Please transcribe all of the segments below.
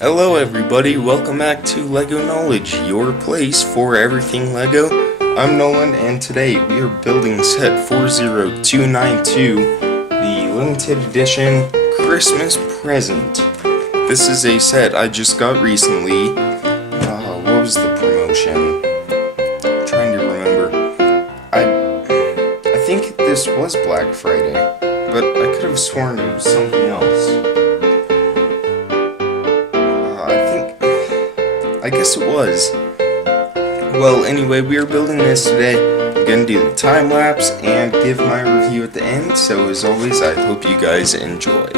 Hello everybody, welcome back to LEGO Knowledge, your place for everything LEGO. I'm Nolan, and today we are building set 40292, the limited edition Christmas present. This is a set I just got recently. What was the promotion? I'm trying to remember. I think this was Black Friday, but I could have sworn it was something else. I guess it was. Well, anyway, we are building this today. I'm gonna do the time lapse and give my review at the end, so as always, I hope you guys enjoy.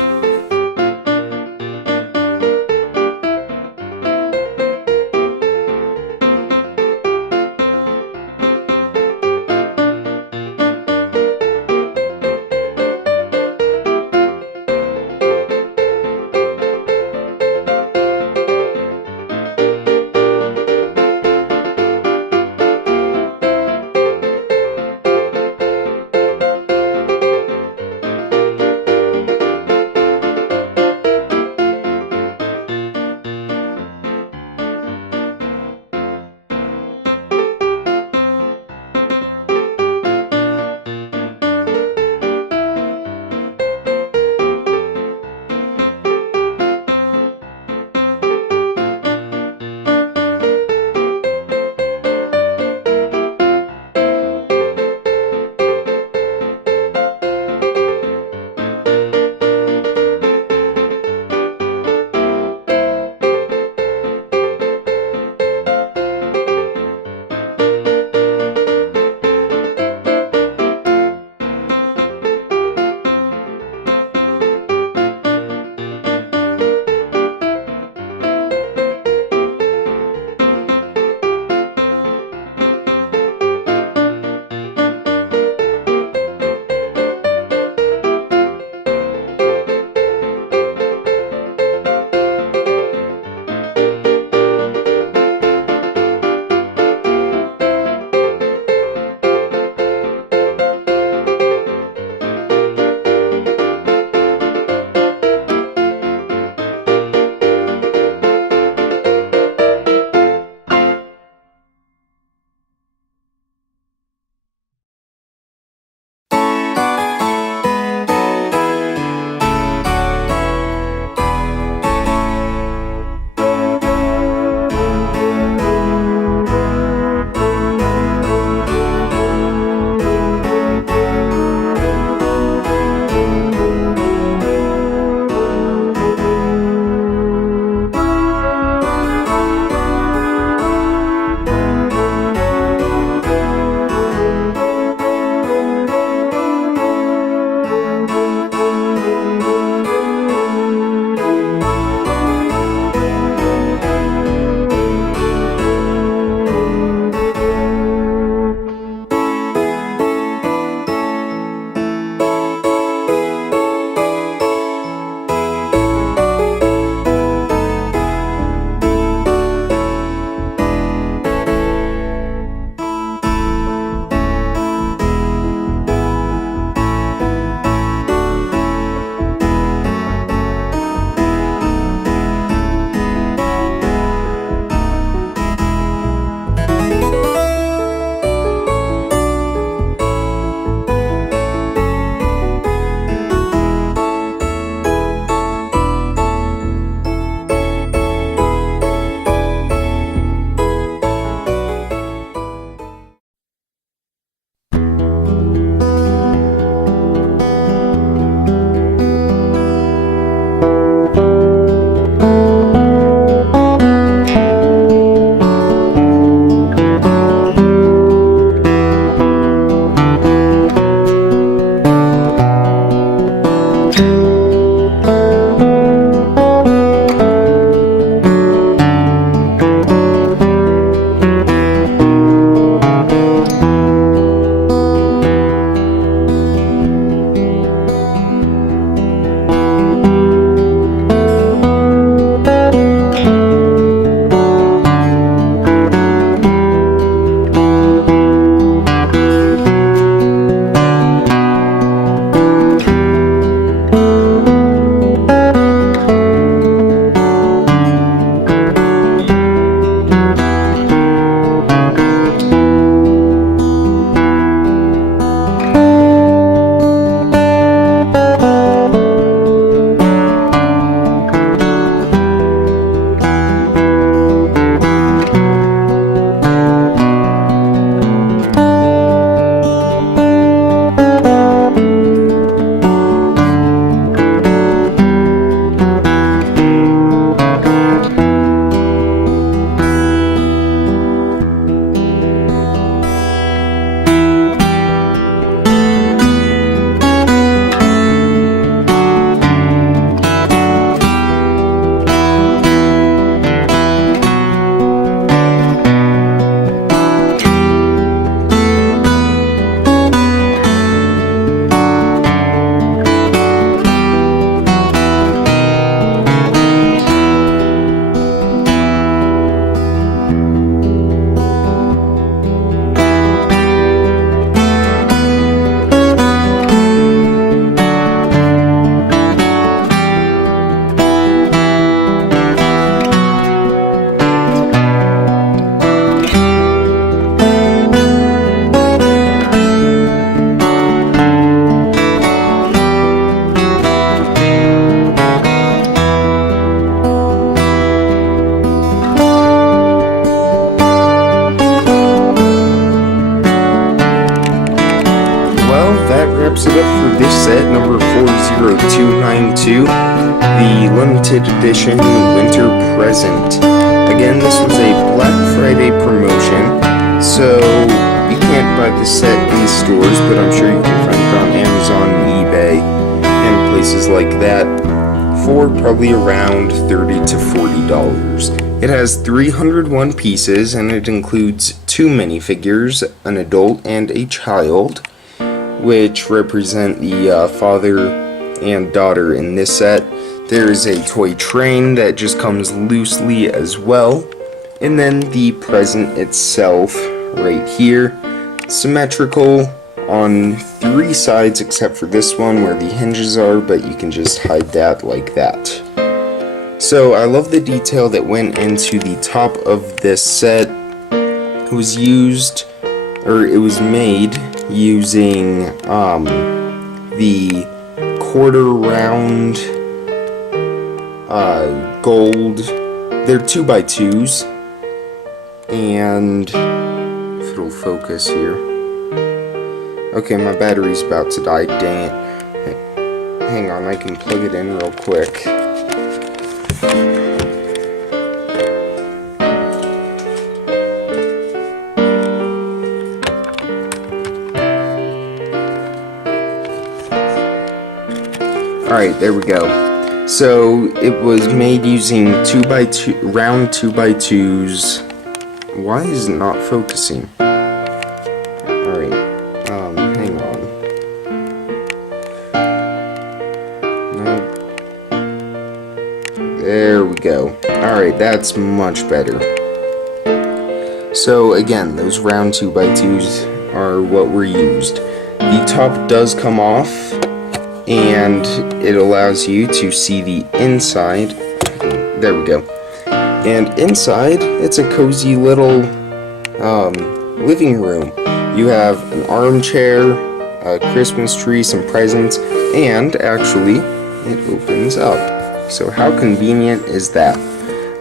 set number 40292, the limited edition winter present. Again, this was a Black Friday promotion, so you can't buy this set in stores, but I'm sure you can find it on Amazon, eBay, and places like that for probably around $30 to $40. It has 301 pieces, and it includes 2 minifigures, an adult and a child, which represent the father and daughter in this set. There is a toy train that just comes loosely as well, and then the present itself right here, symmetrical on 3 sides except for this one where the hinges are, but you can just hide that like that. So I love the detail that went into the top of this set. It was made using the quarter round gold. They're 2x2s, and if it'll focus here. Okay, my battery's about to die, dang it. Hang on, I can plug it in real quick. Alright, there we go. So, it was made using 2x2, round 2x2s. Why is it not focusing? Alright, hang on. No. There we go. Alright, that's much better. So, again, those round 2x2s are what were used. The top does come off, and it allows you to see the inside. There we go. And inside, it's a cozy little living room. You have an armchair, a Christmas tree, some presents, and actually, it opens up. So how convenient is that?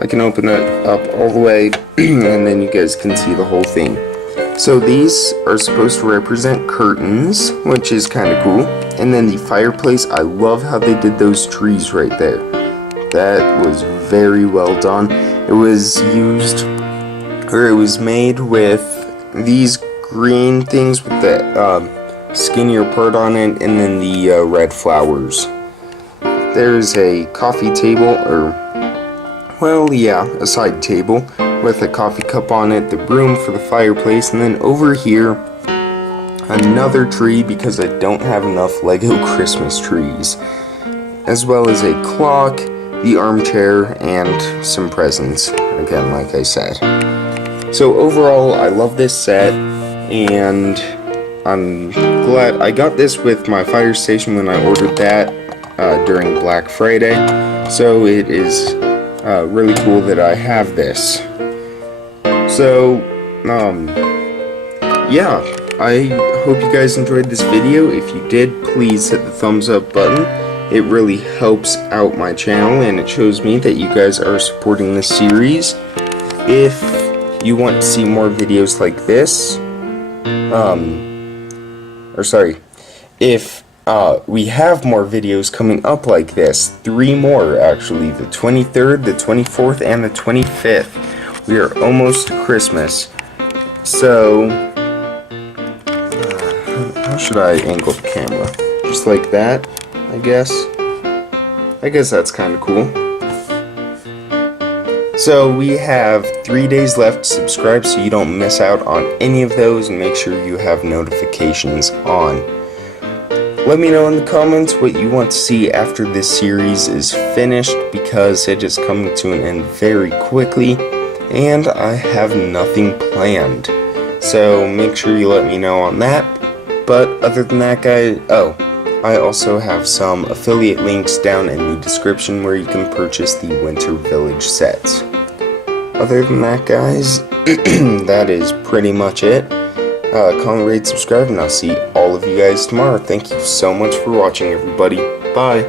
I can open it up all the way, and then you guys can see the whole thing. So these are supposed to represent curtains, which is kind of cool. And then the fireplace, I love how they did those trees right there. That was very well done. It was made with these green things with the skinnier part on it, and then the red flowers. There's a coffee table, a side table with a coffee cup on it, the broom for the fireplace, and then over here, another tree because I don't have enough Lego Christmas trees, as well as a clock, the armchair, and some presents, again, like I said. So overall, I love this set, and I'm glad I got this with my fire station when I ordered that during Black Friday, so it is really cool that I have this. So, yeah, I hope you guys enjoyed this video. If you did, please hit the thumbs up button. It really helps out my channel, and it shows me that you guys are supporting this series. If you want to see more videos like this, if we have more videos coming up like this, 3 more actually, the 23rd, the 24th, and the 25th. We are almost to Christmas, so how should I angle the camera? Just like that, I guess. I guess that's kind of cool. So we have 3 days left to subscribe so you don't miss out on any of those, and make sure you have notifications on. Let me know in the comments what you want to see after this series is finished, because it is coming to an end very quickly, and I have nothing planned. So make sure you let me know on that. But other than that, guys, I also have some affiliate links down in the description where you can purchase the Winter Village sets. Other than that, guys, that is pretty much it. Comment, rate, subscribe, and I'll see all of you guys tomorrow. Thank you so much for watching, everybody. Bye.